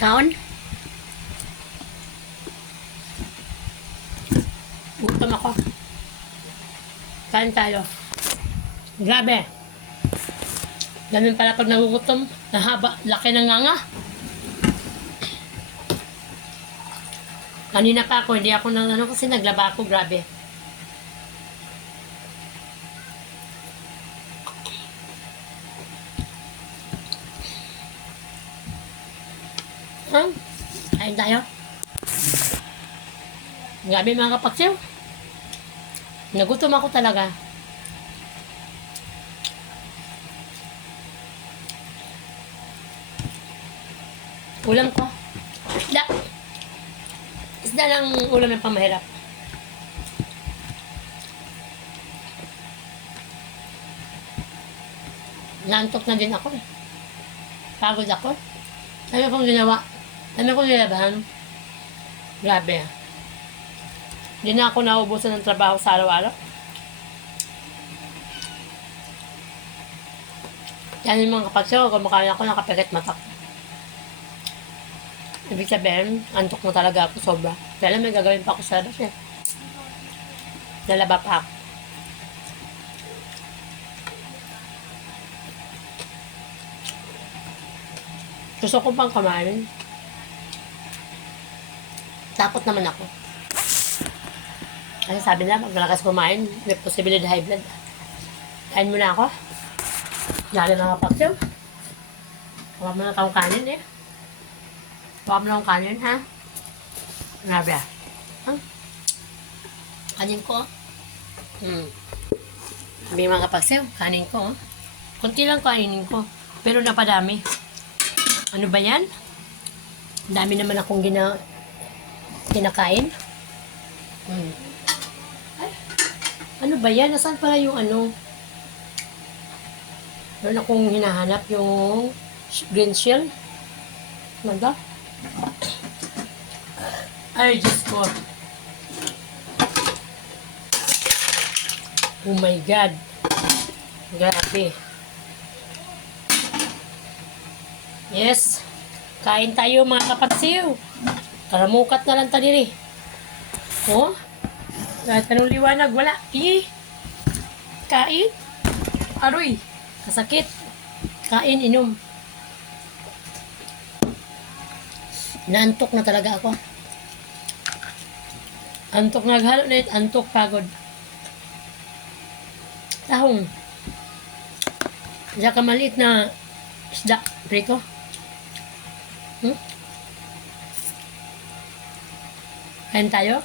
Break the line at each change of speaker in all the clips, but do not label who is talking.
Kaon? Gutom ako. Kain tayo. Grabe. Ganun pala pag nagugutom. Nahaba. Laki ng nganga. Kanina pa ako, hindi ako nang ano kasi naglaba ako. Grabe. Kain tayo. Grabe mga kapaksiw. Nagutom ako talaga. Ulam ko. Isda. Isda lang ulam ng pamahirap. Naantok na din ako eh. Pagod ako. Ano kong ginawa? Ano kong nilabahan? Grabe ah. Hindi na ako naubusan ng trabaho sa araw-araw. Yan yung mga kapatid ko, kumakain ako nakapikit mata ko. Ibig sabihin, antok na talaga ako sobra. Kaya lang may gagawin pa ako sa labas eh. Nalaba pa ako. Gusto ko pang kumain. Takot naman ako. Kasi sabi na, pag malakas kumain, may posibilidad high blood. Kain mo na ako. Dali mga kapatid. Huwag mo na akong kanin eh. Huwag mo na akong kanin, ha? Grabe ah. Huh? Kanin ko. Hmm. Sabi mga kapatid, kanin ko. oh. Kunti lang kainin ko. Pero napadami. Ano ba yan? Dami naman akong gina kinakain. Hmm. Ano ba yan? Nasaan pala yung ano? Meron akong hinahanap yung green shell. Ba? Ay, Diyos ko. Oh my God. Grabe. Yes. Kain tayo mga Karamukat na lang ta diri. Oh? Kahit anong liwanag, wala. Ih. Kain. Aroy. Kasakit. Kain, inom. Naantok na talaga ako. Antok naghalo na antok pagod. Tahong. Isa ka maliit na isda, Rico. Hmm? Kain tayo?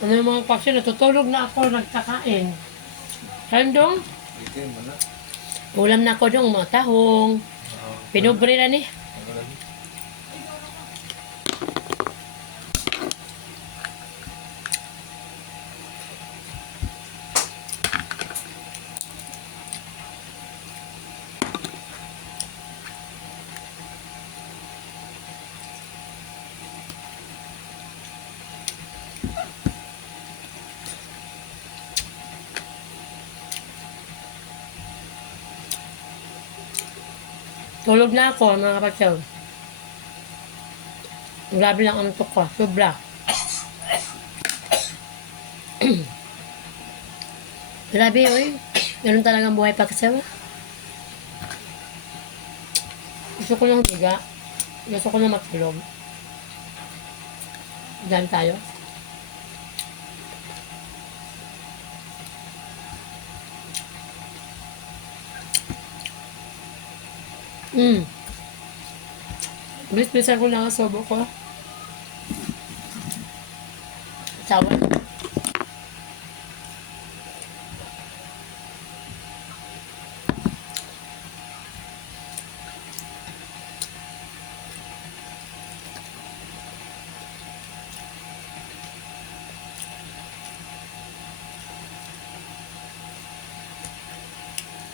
Ano yung mga paksyo? Natutulog na ako, nagkakain. Kain dong? Ulam na ako dong, mga tahong. Pinubre na ni. Tulog na ako, mga kapatid. Grabe lang ang antok ko. Sobra. Grabe, oy. Ganun talagang buhay pagkasawa. Gusto ko ng higa. Gusto ko na matulog. Diyan tayo. Mm. Bilis-bilisan ko lang ang sobo ko. Sawa.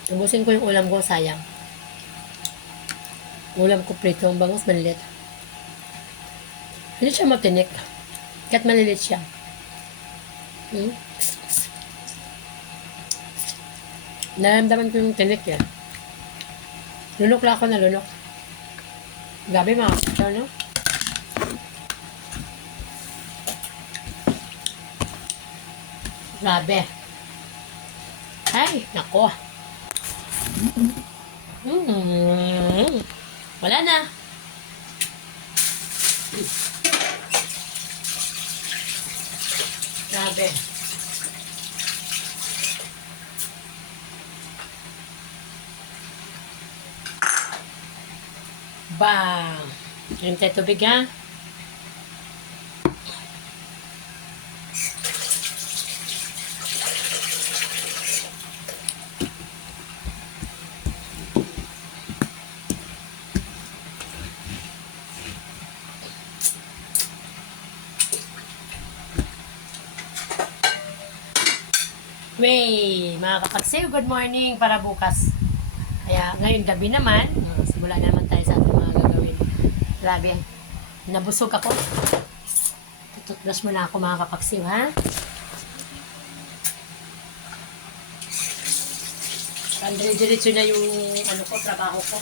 Ubusin ko yung ulam ko, sayang. Ulam ko prito, ang bangus malilit. Hindi siya matinik. Kahit malilit siya. Hmm? Naramdaman ko yung tinik eh. Lunok lang ako na lunok. Grabe mga kapatid, no? Grabe. Ay, nako. Mm. Wala na. Grabe. Bang! Yung tayo tubig ha. Way, mga kapagsiw, good morning para bukas. Kaya ngayon gabi naman, uh, simula na naman tayo sa ating mga gagawin. Grabe, nabusog ako. Tututbrush muna ako mga kapagsiw, ha? Pandiri-diretso na yung ano ko, trabaho ko.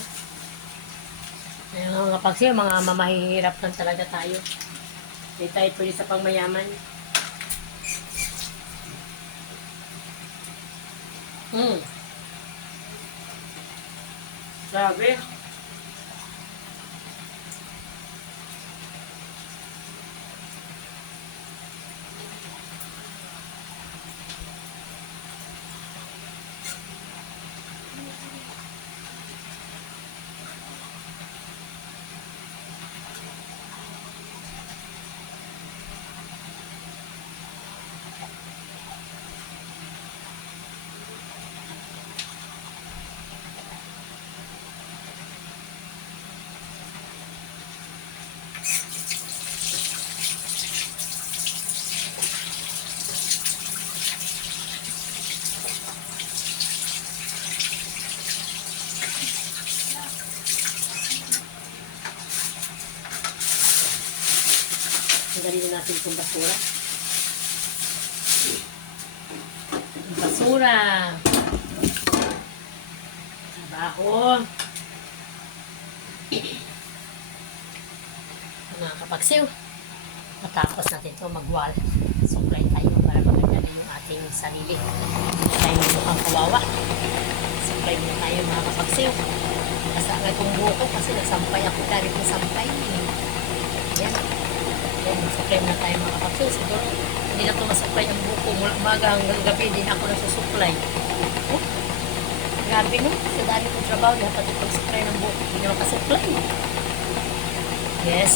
Kaya mga kapagsiw, mga mamahihirap lang talaga tayo. Hindi tayo pwede sa pangmayaman. Hmm. Grabe. Tanggalin na natin itong basura. Yung basura. Trabaho. Mga kapagsiw. Matapos natin ito magwal. Supply tayo para maganda na yung ating sarili. Hindi tayo mukhang kawawa. Supply muna tayo mga kapagsiw. Kasangay kong buko kasi nagsampay ako galing ng sampay. Yan. Yan, supply na tayo mga kapatid. Siguro, hindi na ito masupply ang buko. Mula umaga hanggang gabi, hindi na ako nasusupply. Oh, grabe no. Sa dami kong trabaho, dapat ipag-supply ng buko. Hindi na makasupply. Yes.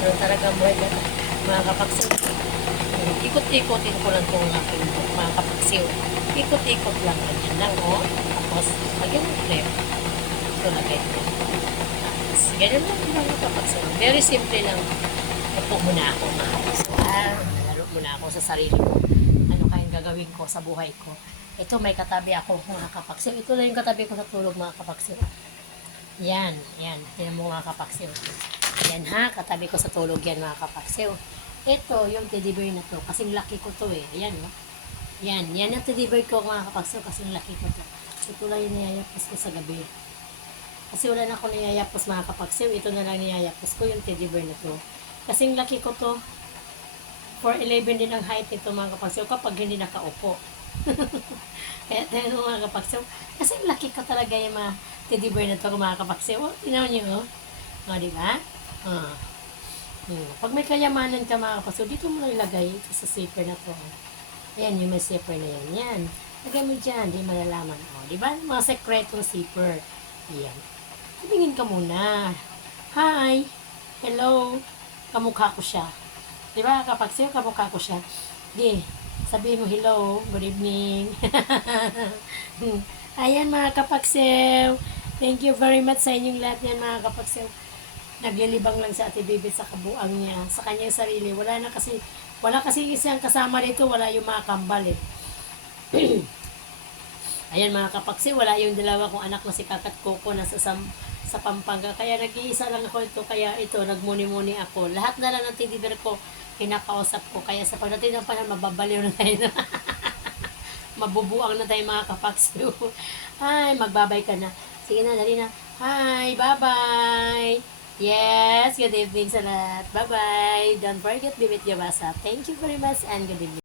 Pero talaga mo mga kapagsiw. Ikot-ikotin ko lang itong aking mga kapagsiw. Ikot-ikot lang. Ganyan lang, oh. Tapos, lagyan ng flip. Ito lagay ko. Ganyan lang mga kapagsiw. Very simple lang. Upo muna ako kapatid. Ah, muna ako sa sarili ko. Ano kayang gagawin ko sa buhay ko. Ito may katabi ako mga kapaksil. Ito lang yung katabi ko sa tulog mga kapaksil. Yan, yan. Tingnan mo mga kapaksil. Yan ha, katabi ko sa tulog yan mga kapaksil. Ito, yung teddy bear na to. Kasing laki ko to eh. Ayan, no? Yan, yan yung teddy bear ko mga kapaksil. Kasing laki ko to. Ito lang yung niyayapos ko sa gabi. Kasi wala na ako niyayapos mga kapaksil. Ito na lang niyayapos ko yung teddy bear na to. Kasing laki ko to. 4'11 din ang height nito mga kapagsiw kapag hindi nakaupo. Kaya tayo mga kapagsiw. Kasing laki ko talaga yung mga teddy bear na to mga kapagsiw. Oh, tinaw niyo oh. O, di ba? Ah. Hmm. Pag may kayamanan ka mga kapagsiw, dito mo lang ilagay sa zipper na to. Ayan, yung may zipper na yan. Yan. Lagay mo dyan, di malalaman. O, di ba? Mga sekretong zipper. Yan. Tumingin ka muna. Hi! Hello! Kamukha ko siya. Di ba? Kapag sa'yo, kamukha ko siya. Di, sabihin mo, hello, good evening. Ayan mga kapagsew. Thank you very much sa inyong lahat yan mga kapagsew. Naglilibang lang sa ate Bibi sa kabuang niya, sa kanyang sarili. Wala na kasi, wala kasi isang kasama dito, wala yung mga kambal eh. Ayan mga kapagsew, wala yung dalawa kong anak na si Kakat Coco nasa sa Pampanga. Kaya nag-iisa lang ako ito. Kaya ito, nagmuni-muni ako. Lahat na lang ng bear ko, kinakausap ko. Kaya sa pagdating ng panahon, mababaliw na tayo. Mabubuang na tayo mga kapaksiw. Ay, magbabay ka na. Sige na, dali na. Hi, bye-bye! Yes, good evening sa lahat. Bye-bye! Don't forget, Bibit Yabasa. Thank you very much and good evening.